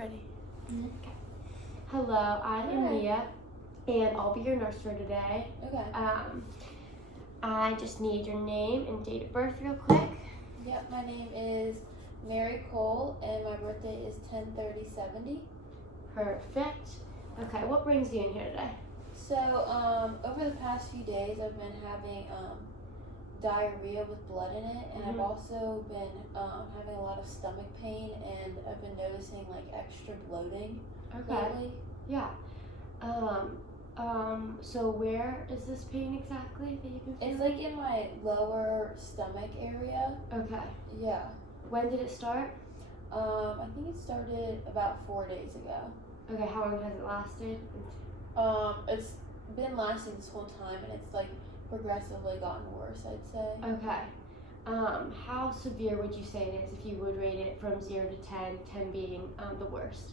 Ready? Mm-hmm. Okay. Hello, I'm Mia, and I'll be your nurse for today. Okay. I just need your name and date of birth real quick. Yep, my name is Mary Cole, and my birthday is 10/30/70. Perfect. Okay, what brings you in here today? So, over the past few days, I've been having diarrhea with blood in it, and I've also been having a lot of stomach pain, and I've been noticing like extra bloating lately. Yeah. So where is this pain exactly that you've been feeling? It's like in my lower stomach area. Okay. Yeah. When did it start? I think it started about 4 days ago. Okay, how long has it lasted? It's been lasting this whole time, and it's like progressively gotten worse, I'd say. Okay. How severe would you say it is if you would rate it from 0 to 10, 10 being the worst?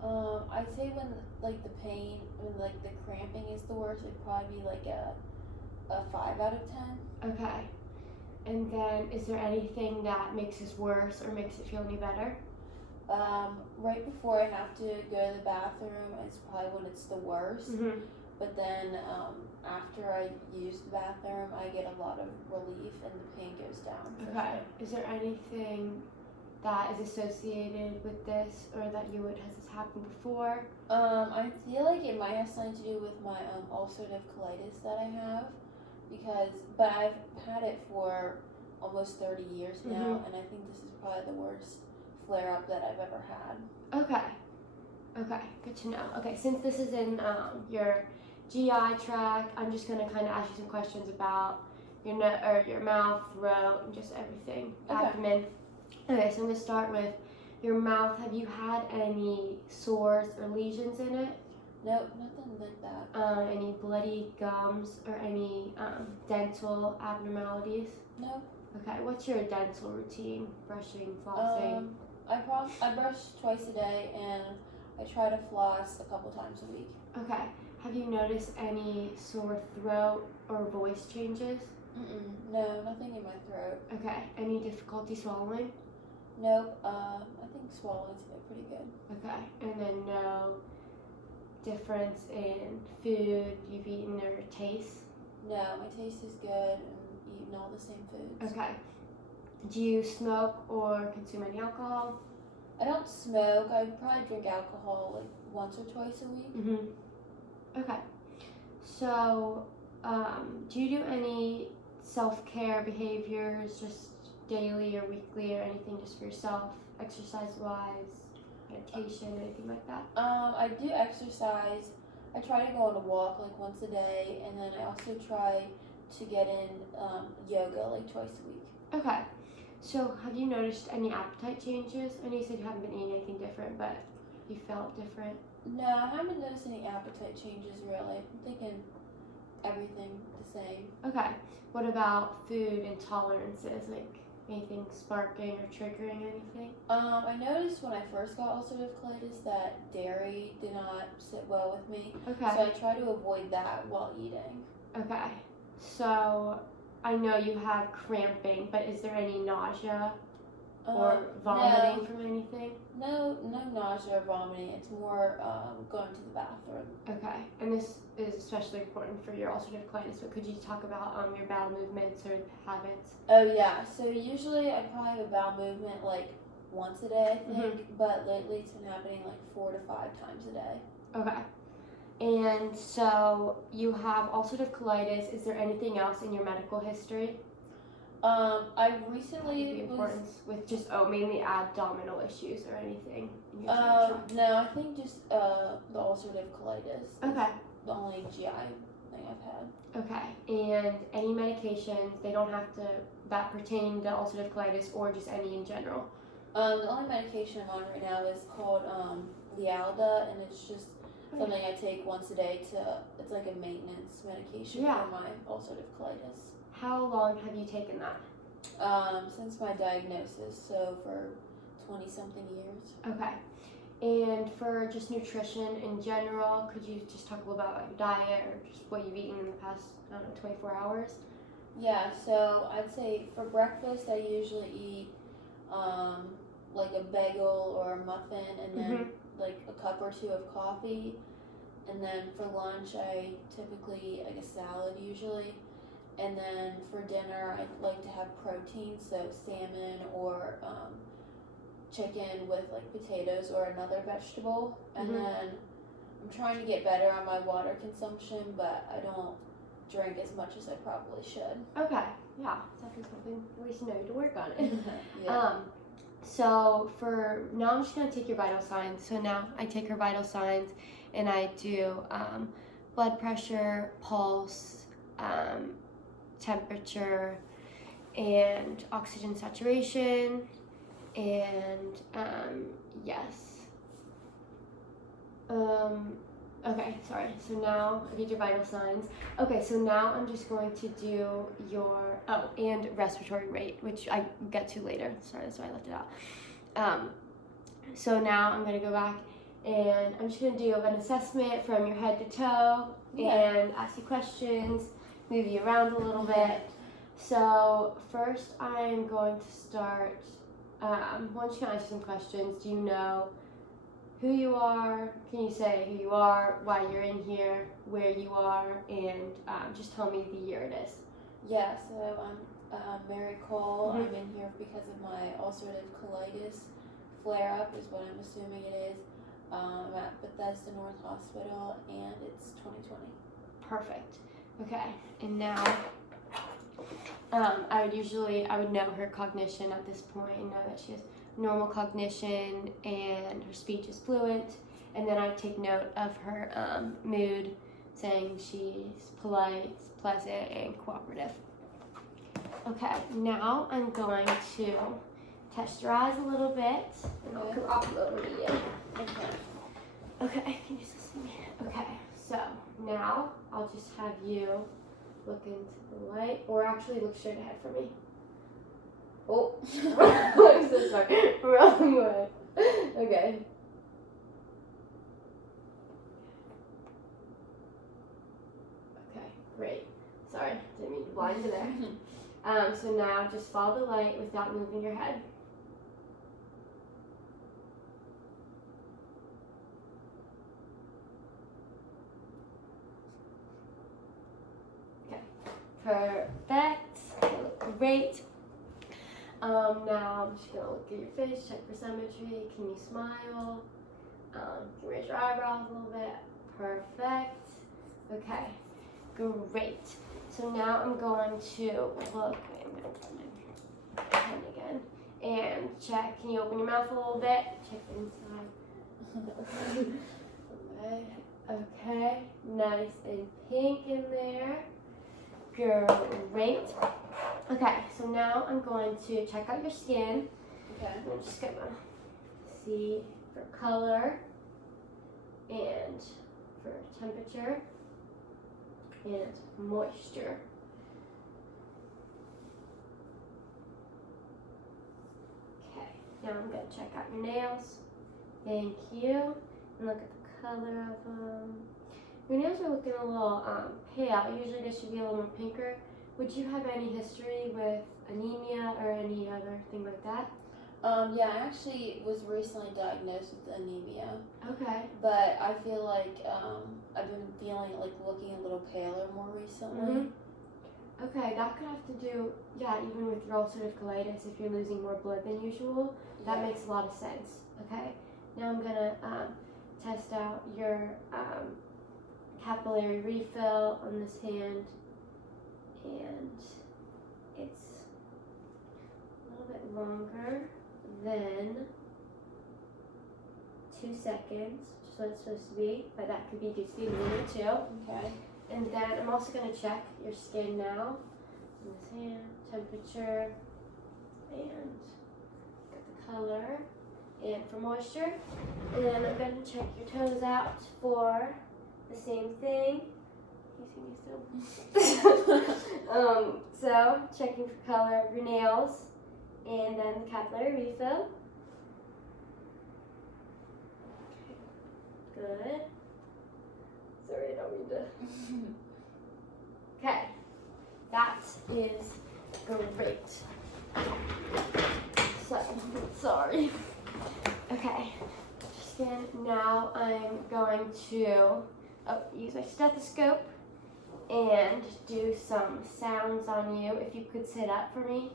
I'd say when like the pain, when like the cramping is the worst, it'd probably be like a 5 out of 10. Okay. And then is there anything that makes this worse or makes it feel any better? Right before I have to go to the bathroom is probably when it's the worst. But then after I use the bathroom, I get a lot of relief and the pain goes down. Okay. Is there anything that is associated with this, or that has this happened before? I feel like it might have something to do with my ulcerative colitis that I have, but I've had it for almost 30 years now, and I think this is probably the worst flare-up that I've ever had. Okay, good to know. Okay, since this is in your GI tract, I'm just gonna kind of ask you some questions about your mouth, throat, and just everything, abdomen. Okay, so I'm gonna start with your mouth. Have you had any sores or lesions in it? Nope, nothing like that. Any bloody gums or any dental abnormalities? Nope. Okay, what's your dental routine? Brushing, flossing? I brush twice a day, and I try to floss a couple times a week. Okay. Have you noticed any sore throat or voice changes? No, nothing in my throat. Okay. Any difficulty swallowing? Nope. I think swallowing's been pretty good. Okay. And then no difference in food you've eaten or taste? No, my taste is good. I'm eating all the same foods. Okay. Do you smoke or consume any alcohol? I don't smoke. I probably drink alcohol like once or twice a week. Okay. So, do you do any self-care behaviors just daily or weekly, or anything just for yourself, exercise-wise, meditation, anything like that? I do exercise. I try to go on a walk like once a day, and then I also try to get in yoga like twice a week. Okay. So, have you noticed any appetite changes? I know you said you haven't been eating anything different, but you felt different? No, I haven't noticed any appetite changes really. I'm thinking everything the same. Okay. What about food intolerances? Like anything sparking or triggering anything? I noticed when I first got ulcerative colitis that dairy did not sit well with me. Okay. So I try to avoid that while eating. Okay. So I know you have cramping, but is there any nausea or vomiting from anything? No nausea or vomiting. It's more going to the bathroom. Okay. And this is especially important for your ulcerative colitis, but could you talk about your bowel movements or habits? Oh yeah. So usually I probably have a bowel movement like once a day, I think, but lately it's been happening like 4 to 5 times a day. Okay. And so you have ulcerative colitis. Is there anything else in your medical history? I recently with just mainly abdominal issues or anything in your no, I think just the ulcerative colitis. Okay. The only GI thing I've had. Okay. And any medications, they don't have to that pertain to ulcerative colitis, or just any in general? The only medication I'm on right now is called Lialda, and it's just something I take once a day it's like a maintenance medication for my ulcerative colitis. How long have you taken that? Since my diagnosis, so for 20-something years. Okay. And for just nutrition in general, could you just talk a little about your diet or just what you've eaten in the past, 24 hours? Yeah, so I'd say for breakfast I usually eat like a bagel or a muffin, and then like a cup or two of coffee, and then for lunch I typically like a salad usually, and then for dinner I like to have protein, so salmon or chicken with like potatoes or another vegetable, and then I'm trying to get better on my water consumption, but I don't drink as much as I probably should. Okay, yeah, definitely something at least you know to work on it. Yeah. So for now, I'm just gonna take your vital signs. So now I take her vital signs, and I do blood pressure, pulse, temperature, and oxygen saturation, and yes. Okay, sorry. So now I did your vital signs. Okay, so now I'm just going to do your and respiratory rate, which I get to later. Sorry, that's why I left it out. So now I'm gonna go back and I'm just gonna do an assessment from your head to toe and ask you questions, move you around a little bit. So first I'm going to start. Why don't you ask you some questions? Do you know who you are? Can you say who you are, why you're in here, where you are, and just tell me the year it is. Yeah, so I'm Mary Cole. I'm in here because of my ulcerative colitis flare-up is what I'm assuming it is. I'm at Bethesda North Hospital, and it's 2020. Perfect. Okay, and now I would know her cognition at this point and know that she has normal cognition and her speech is fluent, and then I take note of her mood, saying she's polite, pleasant, and cooperative. Okay, now I'm going to test your eyes a little bit, and I'll come up over to you. Okay, can you see me? Okay, so now I'll just have you look into the light, or actually look straight ahead for me. Oh, I'm so sorry. Wrong way. Okay. Okay, great. Sorry, didn't mean to blind you there. So now just follow the light without moving your head. Okay, perfect. You look great. Now I'm just gonna look at your face, check for symmetry. Can you smile? Can you raise your eyebrows a little bit? Perfect. Okay, great. So now I'm going to look. I'm gonna put my pen again and check. Can you open your mouth a little bit? Check the inside. Okay, nice and pink in there. Great. Okay, so now I'm going to check out your skin. Okay. I'm just gonna see for color and for temperature and moisture. Okay, now I'm gonna check out your nails. Thank you. And look at the color of them. Your nails are looking a little pale. Usually they should be a little more pinker. Would you have any history with anemia or any other thing like that? Yeah, I actually was recently diagnosed with anemia. Okay. But I feel like I've been feeling like looking a little paler more recently. Okay, that could have to do, even with your ulcerative colitis, if you're losing more blood than usual. That makes a lot of sense. Okay. Now I'm gonna test out your capillary refill on this hand, and it's a little bit longer than 2 seconds, just what it's supposed to be, but that could be just be a minute or two. Okay. And then I'm also going to check your skin now. In this hand, temperature, and get the color, and for moisture. And then I'm going to check your toes out for the same thing. Can you see me still? So checking for color of your nails, and then the capillary refill. Good. Sorry, I don't mean to. Okay, that is great. So, sorry. Okay, just second. Now I'm going to use my stethoscope and do some sounds on you. If you could sit up for me,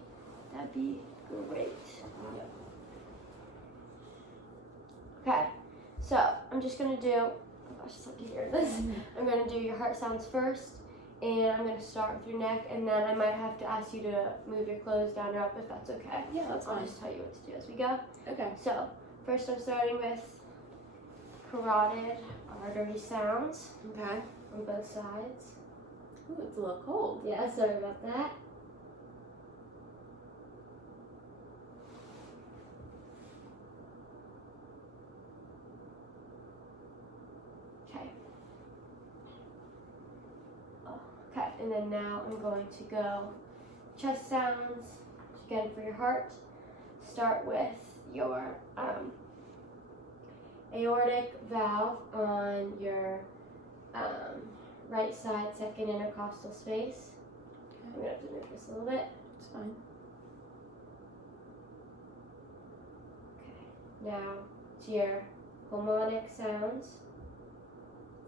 that'd be great. Okay, so I'm just gonna do, oh gosh, it's hard to hear this. I'm gonna do your heart sounds first, and I'm gonna start with your neck, and then I might have to ask you to move your clothes down or up if that's okay. Yeah, that's fine. I'll just tell you what to do as we go. Okay. So, first I'm starting with carotid artery sounds. Okay. On both sides. Ooh, it's a little cold. Yeah, sorry about that. Okay. Okay, and then now I'm going to go chest sounds, again for your heart. Start with your aortic valve on your right side, second intercostal space. I'm going to have to move this a little bit. It's fine. Okay, now to your pulmonic sounds,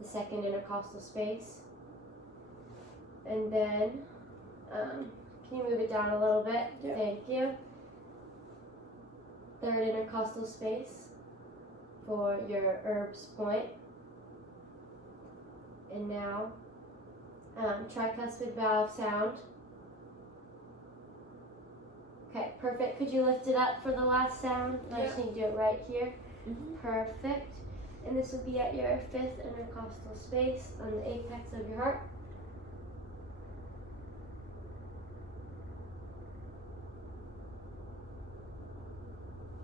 the second intercostal space. And then, can you move it down a little bit? Yeah. Thank you. Third intercostal space for your Erb's point. And now, tricuspid valve sound. Okay, perfect. Could you lift it up for the last sound? I just need to do it right here. Perfect. And this will be at your fifth intercostal space on the apex of your heart.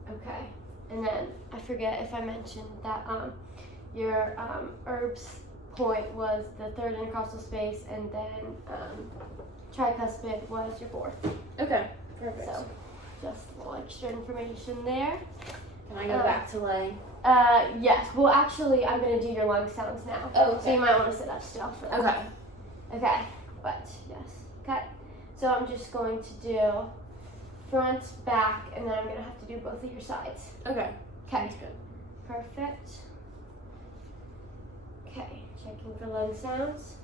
Okay, and then I forget if I mentioned that your Erb's point was the third intercostal space, and then tricuspid was your fourth. Okay, perfect. So, just a little extra information there. Can I go back to laying? Yes. Well, actually, I'm going to do your lung sounds now. Oh, okay. So you might want to sit up still for that. Okay. Okay, but yes. Okay, so I'm just going to do front, back, and then I'm going to have to do both of your sides. Okay. Okay. That's good. Perfect. Okay, checking for lung sounds.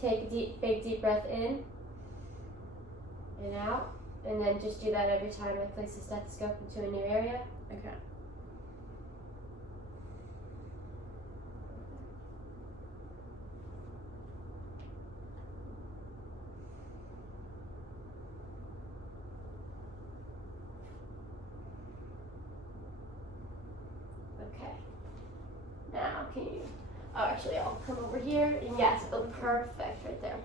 Take a big deep breath in and out, and then just do that every time I place the stethoscope into a new area. Okay. Okay. Now, can you? Oh, actually, I'll come over here. And yes, oh, perfect, right there.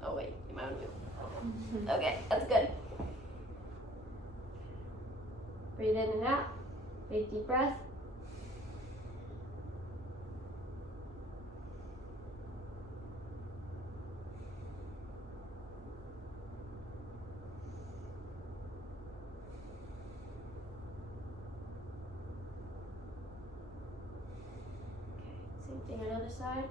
Oh wait, you might want to move. Okay, that's good. Breathe in and out. Big deep breath. Okay, same thing on the other side.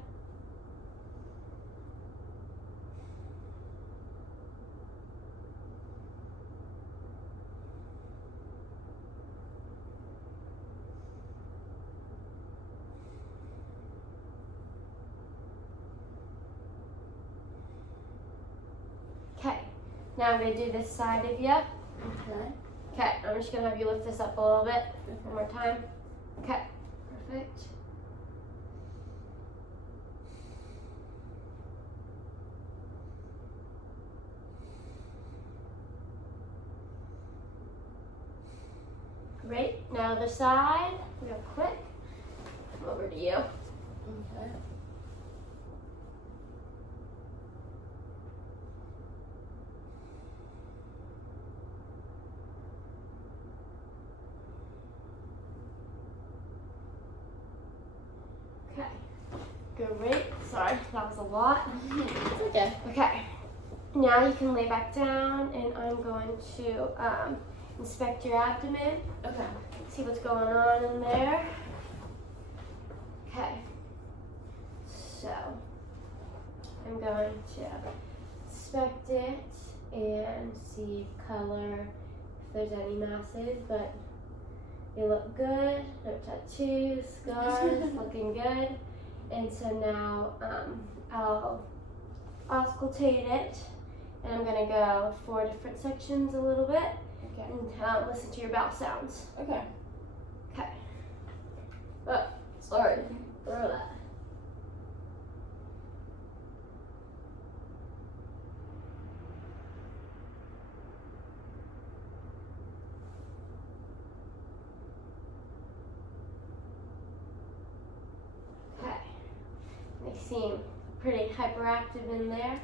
Okay, now I'm going to do this side of you. Okay. Okay, I'm just going to have you lift this up a little bit. One more time. Okay, perfect. Great, now other side, real quick. Come over to you. Okay. Okay, great. Sorry, that was a lot. It's okay. Okay, now you can lay back down, and I'm going to inspect your abdomen. Okay. See what's going on in there. Okay, so I'm going to inspect it, and see color if there's any masses, but they look good. No tattoos, scars, looking good. And so now I'll auscultate it, and I'm gonna go 4 different sections a little bit, Okay. and listen to your bowel sounds. Okay. Okay. Oh, sorry. Throw that. Okay. They seem pretty hyperactive in there.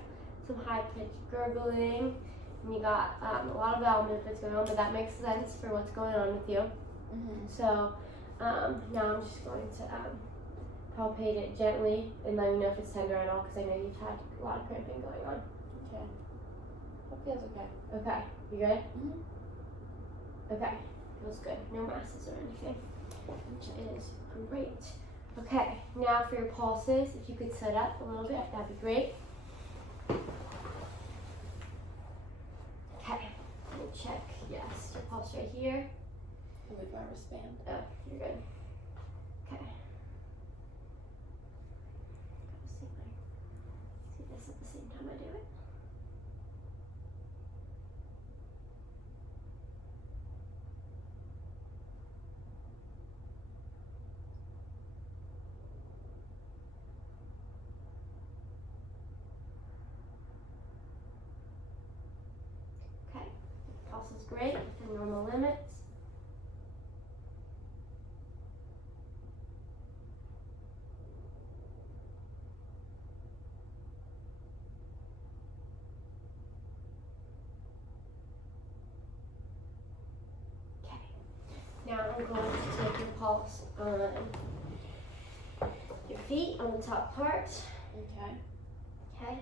Some high-pitched gurgling. And you got a lot of bowel movements going on, but that makes sense for what's going on with you. Mm-hmm. So now I'm just going to palpate it gently and let me know if it's tender at all, because I know you've had a lot of cramping going on. Okay. That feels okay. Okay, you good? Mm-hmm. Okay, feels good. No masses or anything, which is great. Okay, now for your pulses, if you could set up a little bit, that'd be great. Okay, let me check. Yes, your pulse right here. I'll move my wristband. Oh, you're good. Okay. See this at the same time I do it. Okay, pulse is great within normal limits. Now I'm going to take your pulse on your feet, on the top part. Okay. Okay.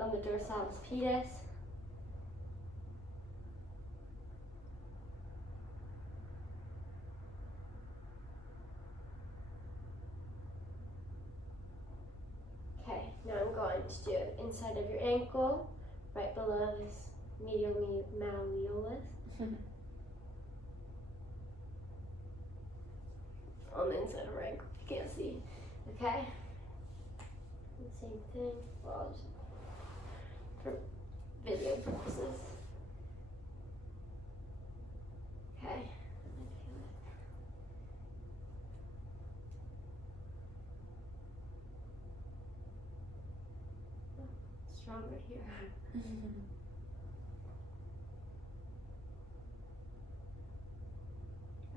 On the dorsalis pedis. Okay, now I'm going to do it inside of your ankle, right below this medial malleolus. On the inside of our ankle, you can't see. Okay? The same thing. Well, I'll just, for video purposes. Okay. Strong right here.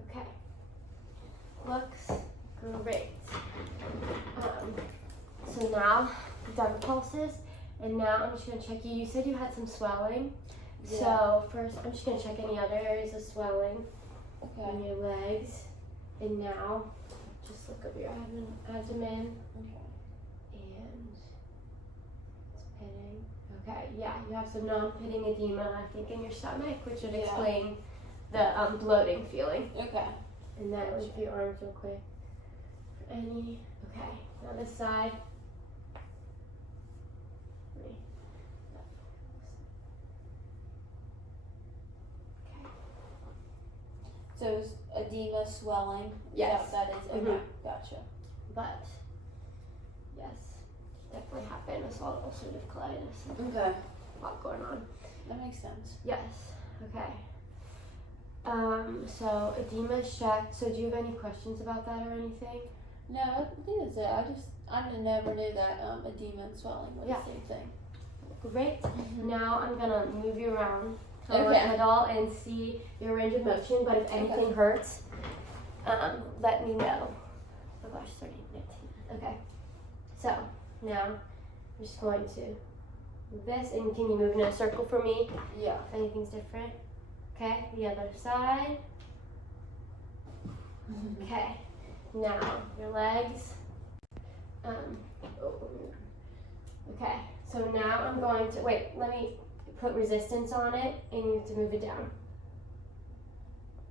Okay. Looks great. So now we've done the pulses, and now I'm just gonna check you. You said you had some swelling. Yeah. So first, I'm just gonna check any other areas of swelling in Okay. your legs, and now just look over your abdomen Okay. and it's pitting. Okay, yeah, you have some non-pitting edema, I think, in your stomach, which would Yeah. explain the bloating feeling. Okay. And then lift your arms real quick. For any. Okay, now this side. Okay. So it's edema, swelling. Yes. That is. Okay. Gotcha. But yes, definitely happened. I saw ulcerative colitis. Okay. A lot going on. That makes sense. Yes. Okay. So edema is checked. So do you have any questions about that or anything? No, I think that's it. I never knew that edema and swelling were Yeah. the same thing. Great. Mm-hmm. Now I'm gonna move you around Okay. at all and see your range of motion. But if anything hurts, let me know. Oh gosh, 30 minutes. Okay. So now I'm just going to move this, and can you move in a circle for me Yeah. if anything's different? Okay. The other side. Okay. Now your legs. Okay. So now I'm going to wait. Let me put resistance on it, and you have to move it down.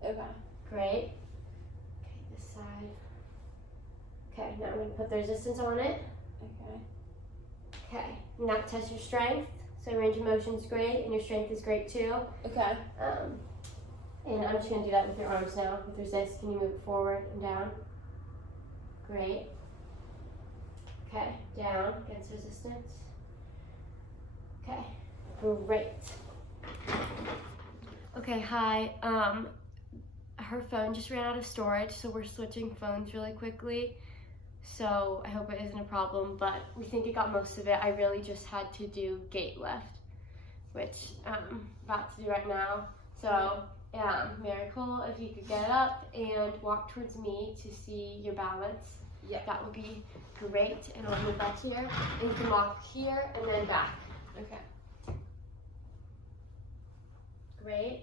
Okay. Great. Okay, this side. Okay, now I'm going to put the resistance on it. Okay. Okay, now test your strength. So range of motion is great, and your strength is great too. Okay. And I'm just gonna do that with your arms now. With resist, can you move it forward and down? Great. Okay, down against resistance. Okay, great. Okay, hi. Her phone just ran out of storage, so we're switching phones really quickly. So I hope it isn't a problem, but we think it got most of it. I really just had to do gait lift, which I'm about to do right now. So very cool. If you could get up and walk towards me to see your balance, that would be great. And I'll move back here, and you can walk here and then back. Okay. Great.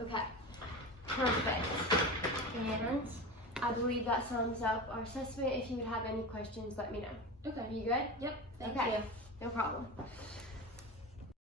Okay, perfect. And I believe that sums up our assessment. If you would have any questions, let me know. Okay. Are you good? Yep. Thank Okay. you. No problem.